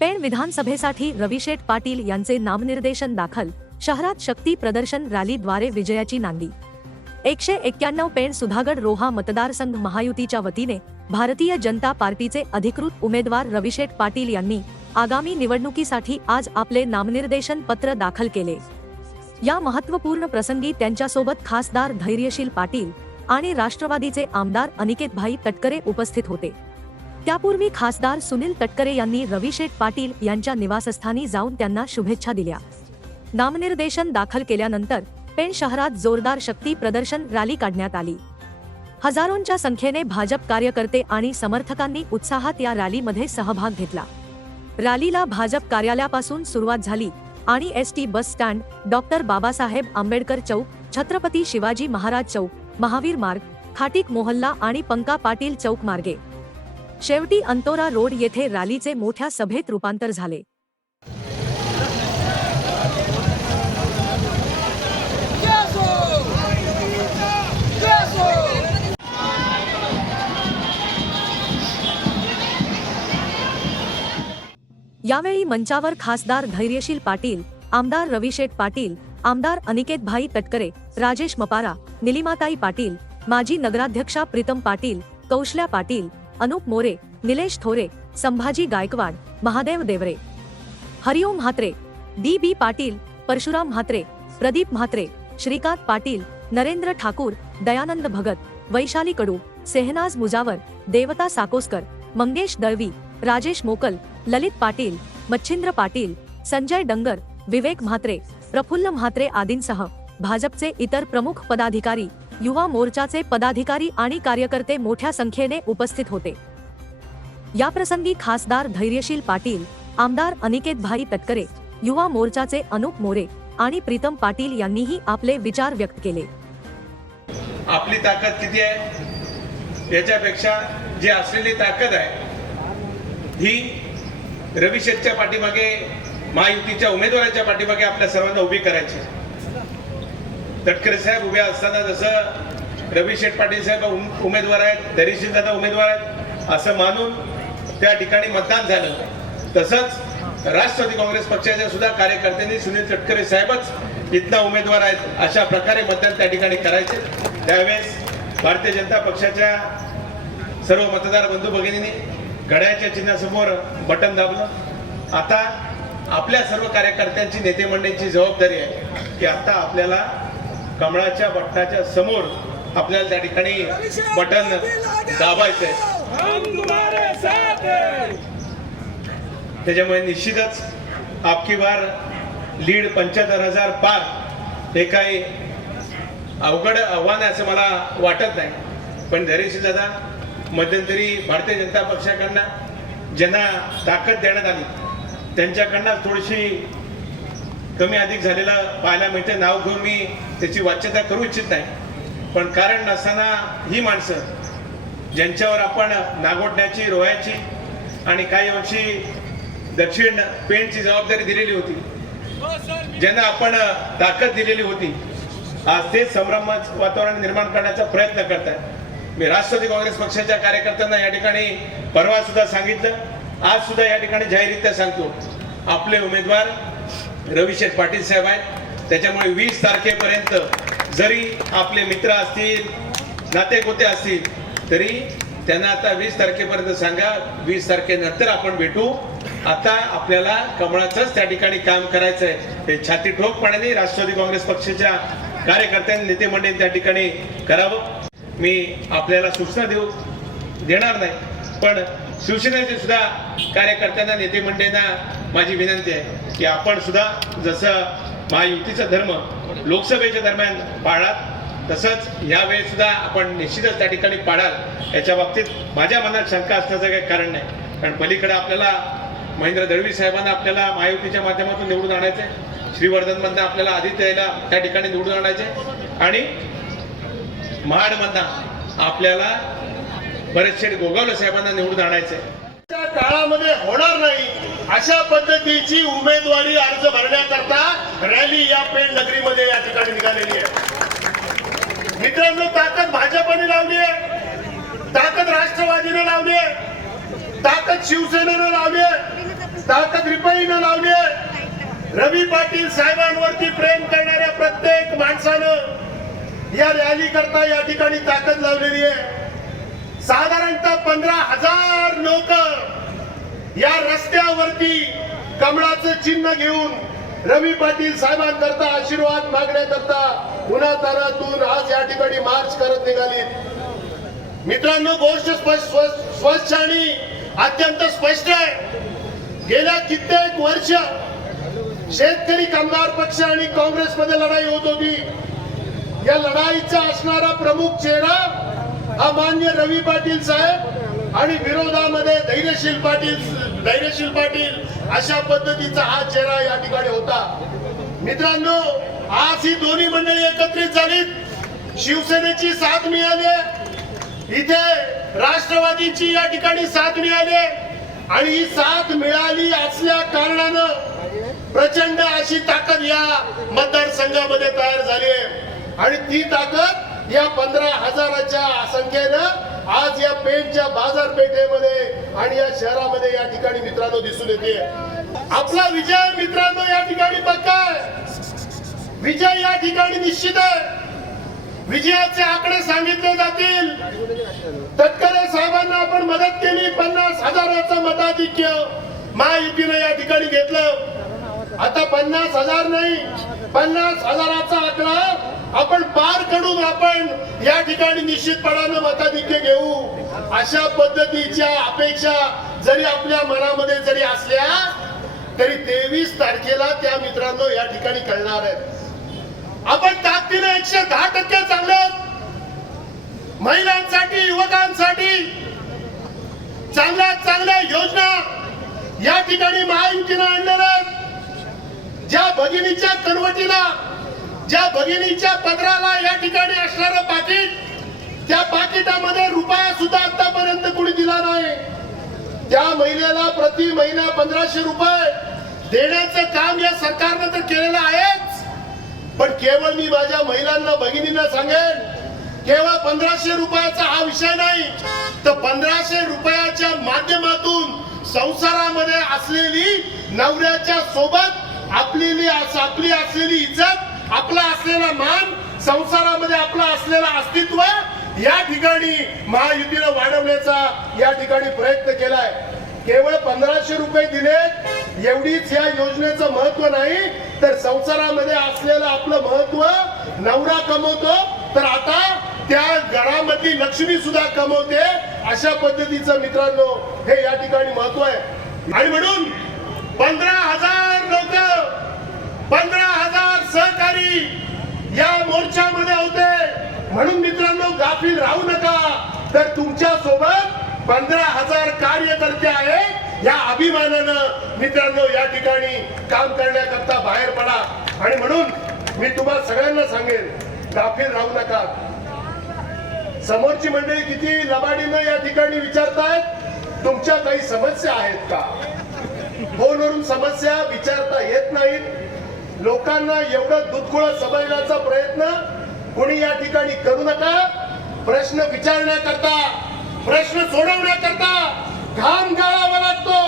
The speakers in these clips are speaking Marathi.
पेण विधानसभेसाठी रविशेठ पाटील यांचे नामनिर्देशन दाखल, शहरात शक्ती प्रदर्शन रॅलीद्वारे विजयाची नांदी। 191 पेण सुधागड रोहा मतदारसंघ महायुतीच्या वतीने भारतीय जनता पार्टीचे अधिकृत उमेदवार रविशेठ पाटील यांनी आगामी निवडणुकीसाठी आज आपले नामनिर्देशन पत्र दाखल केले। या महत्त्वपूर्ण प्रसंगी त्यांच्यासोबत खासदार धैर्यशील पाटील आणि राष्ट्रवादीचे आमदार अनिकेतभाई तटकरे उपस्थित होते। त्यापूर्वी खासदार सुनील तटकरे यांनी रविशेठ पाटील यांच्या निवासस्थानी जाऊन त्यांना शुभेच्छा दिल्या। नामनिर्देशन दाखल केल्यानंतर पेण शहरात जोरदार शक्ती प्रदर्शन रॅली काढण्यात आली। हजारोंच्या संख्येने भाजप कार्यकर्ते आणि समर्थकांनी उत्साहात या रॅलीमध्ये सहभाग घेतला। रॅलीला भाजप कार्यालयापासून सुरुवात झाली आणि ST bus stand, doctor Babasaheb Ambedkar Chowk, Chhatrapati Shivaji Maharaj Chowk, Mahavir Marg, Khatik मोहल्ला आणि पंका पाटील चौक मार्गे शेवटी अंतोरा रोड येथे रॅलीचे मोठ्या सभेत रूपांतर झाले। यावेळी मंचावर खासदार धैर्यशील पाटील, आमदार रविशेठ पाटील, आमदार अनिकेतभाई तटकरे, राजेश मपारा, निलिमाताई पाटील, माजी नगराध्यक्षा प्रीतम पाटील, कौशल्या पाटील, अनुप मोरे, निलेश थोरे, संभाजी गायकवाड, महादेव देवरे, हरिओम म्हात्रे, डी.बी. पाटील, परशुराम म्हात्रे, प्रदीप म्हात्रे, श्रीकांत पाटील, नरेंद्र ठाकूर, दयानंद भगत, वैशाली कडू, सेहनाज मुजावर, देवता साकोस्कर, मंगेश दळवी, राजेश मोकल, ललित पाटील, मच्छिंद्र पाटील, संजय डंगर, विवेक म्हात्रे, प्रफुल्ल म्हात्रे आदींसह भाजपचे इतर प्रमुख पदाधिकारी, युवा मोर्चाचे पदाधिकारी आणि कार्यकर्ते मोठ्या संख्येने उपस्थित होते। याप्रसंगी खासदार धैर्यशील पाटील, आमदार अनिकेतभाई तटकरे, युवा मोर्चाचे अनुप मोरे आणि प्रीतम पाटील यांनीही आपले विचार व्यक्त केले। आपली ताकद किती आहे याच्यापेक्षा जी असलेली ताकद आहे ही रविशेठच्या पाठीमागे, महायुतीच्या उमेदवाराच्या पाठीमागे आपल्या सर्वांना उभी करायची। तटकरे साहेब उभे असताना जसं रविशेठ पाटील साहेब उमेदवार आहेत, धैर्यशील दादा उमेदवार आहेत असं मानून त्या ठिकाणी मतदान झालं, तसंच राष्ट्रवादी काँग्रेस पक्षाच्या सुद्धा कार्यकर्त्यांनी सुनील तटकरे साहेबच इथला उमेदवार आहेत अशा प्रकारे मतदान त्या ठिकाणी करायचे। त्यावेळेस भारतीय जनता पक्षाच्या सर्व मतदार बंधू भगिनींनी घड्याळ्याच्या चिन्हासमोर बटन दाबलं। आता आपल्या सर्व कार्यकर्त्यांची, नेते मंडळींची जबाबदारी आहे की आता आपल्याला कमळाच्या बटनाच्या समोर आपल्याला त्या ठिकाणी बटन दाबायचंय। त्याच्यामुळे निश्चितच आपकी बार लीड 75,000 पार हे काही अवघड आव्हान आहे असं मला वाटत नाही। पण धैर्यशील दादा मध्यंतरी भारतीय जनता पक्षाकडनं ज्यांना ताकद देण्यात आली त्यांच्याकडनं थोडीशी कमी अधिक झालेलं पाहायला मिळते। नाव घेऊन मी त्याची वाच्यता करू इच्छित नाही, पण कारण नसताना ही माणसं ज्यांच्यावर आपण नागोठण्याची, रोह्याची आणि काही अंशी दक्षिण पेणची जबाबदारी दिलेली होती, ज्यांना आपण ताकद दिलेली होती, आज ते संभ्रम वातावरण निर्माण करण्याचा प्रयत्न करतात। मी राष्ट्रवादी काँग्रेस पक्षाच्या कार्यकर्त्यांना या ठिकाणी परवा सुद्धा सांगितलं, आज सुद्धा या ठिकाणी जाहीररित्या सांगतो, आपले उमेदवार रविशेठ पाटील साहेब आहेत। त्याच्यामुळे 20 तारखेपर्यंत जरी आपले मित्र असतील, नातेगोते असतील, तरी त्यांना आता 20 तारखेपर्यंत सांगा, 20 तारखेनंतर आपण भेटू। आता आपल्याला कमळाचंच त्या ठिकाणी काम करायचं आहे। हे छाती ठोकपणाने राष्ट्रवादी काँग्रेस पक्षाच्या कार्यकर्त्यांनी, नेते मंडळींनी त्या ठिकाणी करावं। मी आपल्याला सूचना देणार नाही, पण शिवसेनेचे सुद्धा कार्यकर्त्यांना, नेते मंडळींना माझी विनंती आहे की आपण सुद्धा जसं महायुतीचा धर्म लोकसभेच्या दरम्यान पाळाल, तसंच यावेळी सुद्धा आपण निश्चितच त्या ठिकाणी पाळाल। याच्या बाबतीत माझ्या मनात शंका असण्याचं काही कारण नाही, कारण पलीकडे आपल्याला महेंद्र दळवी साहेबांना आपल्याला महायुतीच्या माध्यमातून निवडून आणायचे, श्रीवर्धनमधनं आपल्याला आदित्यला त्या ठिकाणी निवडून आणायचे आणि महाडमधनं आपल्याला बरेचसे गोगावले साहेबांना निवडून आणायचे। काळामध्ये होणार नाही अशा पद्धतीची उमेदवारी अर्ज भरण्याकरता रॅली या पेण नगरीमध्ये या ठिकाणी निघालेली आहे। मित्रांनो, ताकद भाजपने लावली आहे, ताकद राष्ट्रवादीने लावली आहे, ताकद शिवसेनेने लावली आहे, ताकद रिपाईनं लावली आहे. रवी पाटील साहेबांवरती प्रेम करणाऱ्या प्रत्येक माणसानं या रॅली करता या ठिकाणी ताकद लावलेली आहे. साधारणतः 15,000 लोक या रस्त्यावरती कमळाचं चिन्ह घेऊन रवी पाटील साहेबांकरता आशीर्वाद मागण्याकरता उन्हातानातून आज या ठिकाणी मार्च करत निघाली. मित्रांनो, गोष्ट स्पष्ट आणि अत्यंत स्पष्ट आहे. गेल्या कित्येक वर्ष शेतकरी कामगार पक्ष आणि काँग्रेसमध्ये लढाई होत होती. या लढाईचा असणारा प्रमुख चेहरा हा मान्य रवी पाटील साहेब आणि विरोधामध्ये धैर्यशील पाटील अशा पद्धतीचा हा चेहरा या ठिकाणी होता. मित्रांनो, आज ही दोन्ही मंडळी एकत्रित झालीत. शिवसेनेची साथ मिळाली, इथे राष्ट्रवादीची या ठिकाणी साथ मिळाली आणि ही साथ मिळाली असल्या कारणानं प्रचंड अशी ताकद या मतदारसंघामध्ये तयार झाली आहे आणि ती ताकद या 15,000च्या संख्येनं आज या पेठच्या बाजारपेठेमध्ये आणि या शहरामध्ये या ठिकाणी मित्रांनो दिसून येते. आपला विजय मित्रांनो या ठिकाणी पक्का आहे. विजय या ठिकाणी निश्चित आहे. विजयाचे आकडे सांगितले जातील. तटकरे साहेबांना आपण मदत केली, 50,000चं मताधिक्य महायुतीने या ठिकाणी घेतलं. आता 50,000 नाही, 50,000चा आकडा आपण पार करून आपण या ठिकाणी निश्चितपणानं मताधिक्य घेऊ. अशा पद्धतीच्या अपेक्षा जरी आपल्या मनामध्ये जरी असल्या तरी 23 तारखेला त्या मित्रांनो या ठिकाणी कळणार आहेत. आपण ताकदीने 110% चांगले आहोत. महिलांसाठी, युवकांसाठी चांगल्या योजना या ठिकाणी महायुतीनं आणलेल्या आहेत. ज्या भगिनीच्या कनवटीला, ज्या भगिनीच्या पदराला या ठिकाणी असणारं पाकिट, त्या पाकिटामध्ये रुपया सुद्धा आतापर्यंत कोणी दिला नाही. त्या महिलेला प्रति महिना 1,500 रुपये देण्याचं काम या सरकारनं तर केलेलं आहेच. पण केवळ मी माझ्या महिलांना, भगिनींना सांगेन, केवळ 1,500 रुपयाचा हा विषय नाही, तर 1,500 रुपयाच्या माध्यमातून संसारामध्ये असलेली नवऱ्याच्या सोबत आपली असलेली इज्जत, आपला असलेला मान, संसारामध्ये आपला असलेला अस्तित्व या ठिकाणी महायुतीनं वाढवण्याचा या ठिकाणी प्रयत्न केलाय. केवळ 1,500 रुपये दिले एवढीच या योजनेचं महत्व नाही, तर संसारामध्ये असलेलं आपलं महत्व नवरा कमवतो, तर आता त्या घरामधली लक्ष्मी सुद्धा कमवते. अशा पद्धतीचं मित्रांनो हे या ठिकाणी महत्व आहे. आणि म्हणून 15,000 लोक, 15,000 सहकारी या मोर्चामध्ये होते. म्हणून मित्रांनो गाफील राहू नका. तर तुमच्या सोबत 15,000 कार्यकर्ते आहे या अभिमानानं मित्रांनो या ठिकाणी काम करण्याकरता बाहेर पडा. आणि म्हणून मी तुम्हाला सगळ्यांना सांगेन, गाफील राहू नका. समोरची मंडळी किती लबाडीनं या ठिकाणी विचारतायत, तुमच्या काही समस्या आहेत का? फोनवरून समस्या विचारता येत नाहीत. लोकांना एवढं दुधखोळ समजण्याचा प्रयत्न कोणी या ठिकाणी करू नका. प्रश्न विचारण्याकरता, प्रश्न सोडवण्याकरता घाम गाळावा लागतो,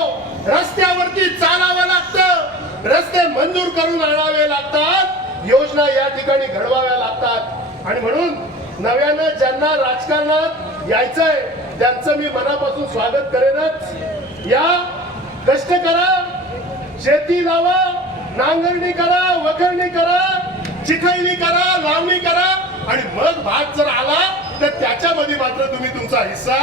रस्त्यावरती चालावं लागतं, रस्ते मंजूर करून आणावे लागतात, योजना या ठिकाणी घडवाव्या लागतात. आणि म्हणून नव्यानं ज्यांना राजकारणात यायचंय त्यांचं मी मनापासून स्वागत करेनच. या कष्ट करा, शेती लावा, नांगरणी करा, वखरणी करा, चिखलणी करा, लावणी करा आणि मग भाग जर आला तर त्याच्यामध्ये मात्र तुम्ही तुमचा हिस्सा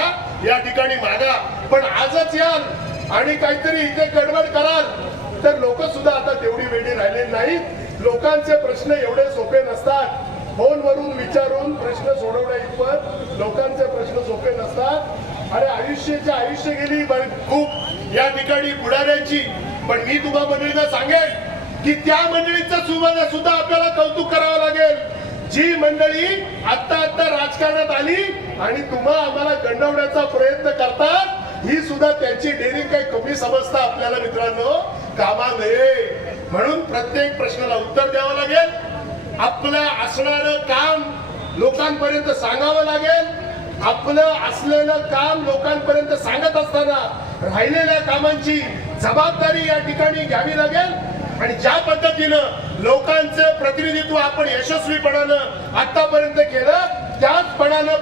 या ठिकाणी मागा. पण आजच याल आणि काहीतरी इथे गडबड कराल तर लोक सुद्धा आता तेवढी वेळी राहिले नाहीत. लोकांचे प्रश्न एवढे सोपे नसतात. फोनवरून विचारून प्रश्न सोडवण्या इतपत लोकांचे प्रश्न सोपे नसतात. आणि आयुष्य गेली खूप या ठिकाणी पुढाऱ्यांची. पण मी तुम्हा मंडळीला सांगेन की त्या मंडळीचं सुद्धा आपल्याला कौतुक करावं लागेल, जी मंडळी आता राजकारणात आली आणि तुम्हा आम्हाला गंडवण्याचा प्रयत्न करतात. ही सुद्धा त्यांची डेअरिंग काही कमी समजता आपल्याला मित्रांनो कामा नये. म्हणून प्रत्येक प्रश्नाला उत्तर द्यावं लागेल. आपलं असणारं काम लोकांपर्यंत सांगावं लागेल. आपलं असलेलं काम लोकांपर्यंत सांगत असताना राहिलेल्या कामांची जबाबदारी या ठिकाणी घ्यावी लागेल आणि ज्या पद्धतीनं लोकांचं प्रतिनिधित्व आपण यशस्वीपणानं आतापर्यंत केलं त्याचपणानं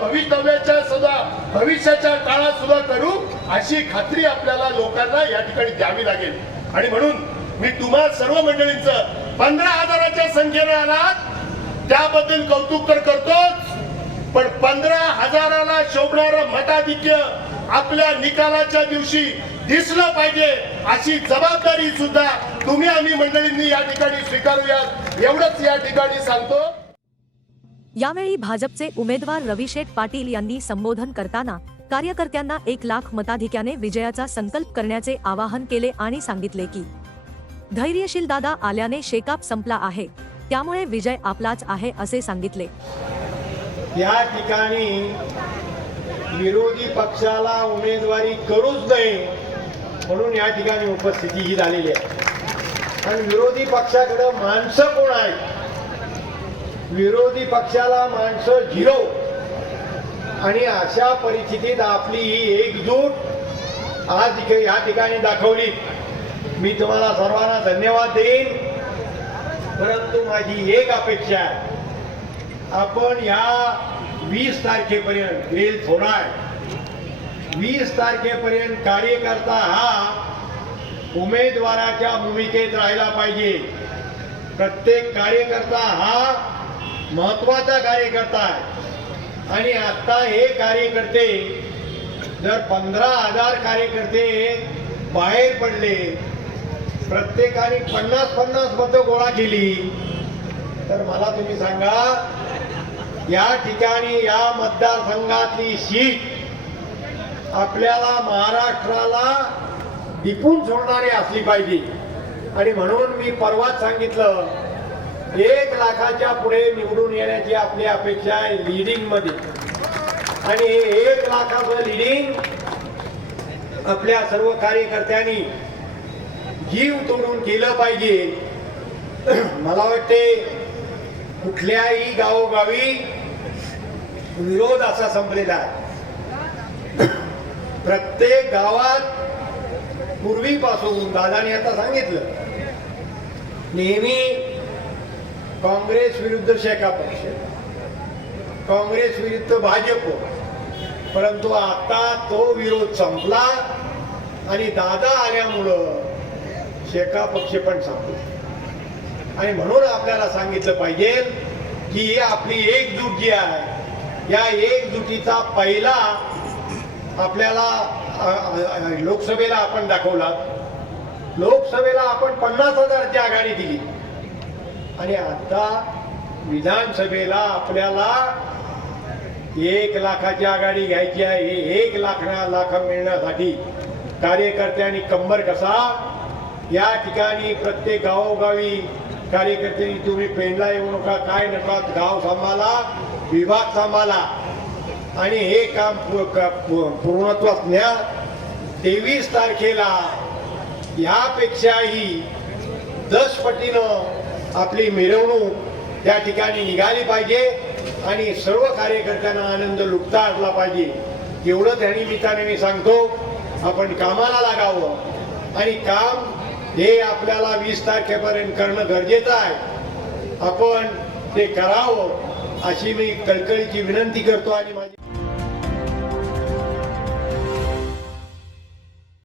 भविष्याच्या काळात सुद्धा करू अशी खात्री आपल्याला लोकांना या ठिकाणी द्यावी लागेल. आणि म्हणून मी तुम्हा सर्व मंडळींचं 15,000च्या संख्येनं आलात त्याबद्दल कौतुक तर करतोच, पण 15,000ला शोभणारं मताधिक्य आपल्या निकालाच्या दिवशी दिसलं पाहिजे अशी जबाबदारी सुद्धा तुम्ही आम्ही मंडळींनी या ठिकाणी स्वीकारूयात एवढंच या ठिकाणी सांगतो. यावेळी भाजपचे उमेदवार रविशेठ पाटील यांनी संबोधन करताना कार्यकर्त्यांना 1,00,000 मताधिक्याने विजयाचा संकल्प करण्याचे आवाहन केले आणि सांगितले की धैर्यशील दादा आल्याने शेकाप संपला आहे, त्यामुळे विजय आपलाच आहे असे सांगितले. या ठिकाणी विरोधी पक्षाला उमेदवारी करूच नये म्हणून या ठिकाणी उपस्थिती ही झालेली आहे. आणि विरोधी पक्षाकडे माणसं कोण आहेत? विरोधी पक्षाला माणसं 0. आणि अशा परिस्थितीत आपली ही एकजूट आज या ठिकाणी दाखवली. मी तुम्हाला सर्वांना धन्यवाद देईन, परंतु माझी एक अपेक्षा आहे, आपण या 20 तारखेपर्यंत वेळ थोडा आहे, 20 तारखेपर्यंत कार्यकर्ता हा उमेदवाराच्या भूमिकेत राहिला पाहिजे. प्रत्येक कार्यकर्ता हा महत्वाचा कार्यकर्ता आहे. आणि आता हे कार्यकर्ते जर 15,000 कार्यकर्ते बाहेर पडले, प्रत्येकाने 50-50 मतं गोळा केली, तर मला तुम्ही सांगा या ठिकाणी या मतदारसंघातली सीट आपल्याला महाराष्ट्राला टिपून सोडणारी असली पाहिजे. आणि म्हणून मी परवाच सांगितलं 1,00,000च्या पुढे निवडून येण्याची आपली अपेक्षा आहे लीडिंग मध्ये. आणि 1,00,000चं लीडिंग आपल्या सर्व कार्यकर्त्यांनी जीव तोडून केलं पाहिजे. मला वाटते कुठल्याही गावोगावी विरोध असा संपलेला आहे. प्रत्येक गावात पूर्वीपासून दादाने आता सांगितलं नेहमी काँग्रेस विरुद्ध शेका पक्ष, काँग्रेस विरुद्ध भाजप, परंतु आता तो विरोध संपला आणि दादा आल्यामुळं शेका पक्ष पण संपला. आणि म्हणून आपल्याला सांगितलं पाहिजे की ही आपली एकजूट जी आहे या एकजुटीचा पहिला आपल्याला लोकसभेला आपण दाखवला. लोकसभेला आपण 50,000ची आघाडी दिली आणि आता विधानसभेला आपल्याला 1,00,000ची आघाडी घ्यायची आहे. हे 1,00,000 मिळण्यासाठी कार्यकर्त्यांनी कंबर कसा या ठिकाणी प्रत्येक गावोगावी कार्यकर्त्यांनी तुम्ही पेंडला येऊ नका, काय नका, गाव सांभाळा, विभाग सांभाळा आणि हे काम पूर्णत्वास न्या. 23 तारखेला यापेक्षाही 10 पटीनं आपली मिरवणूक त्या ठिकाणी निघाली पाहिजे आणि सर्व कार्यकर्त्यांना आनंद लुटता असला पाहिजे. एवढं त्या निमित्ताने मी सांगतो आपण कामाला लागावं आणि काम हे आपल्याला 20 तारखेपर्यंत करणं गरजेचं आहे. आपण ते करावं अशी मी कळकळीची विनंती करतो आणि माझी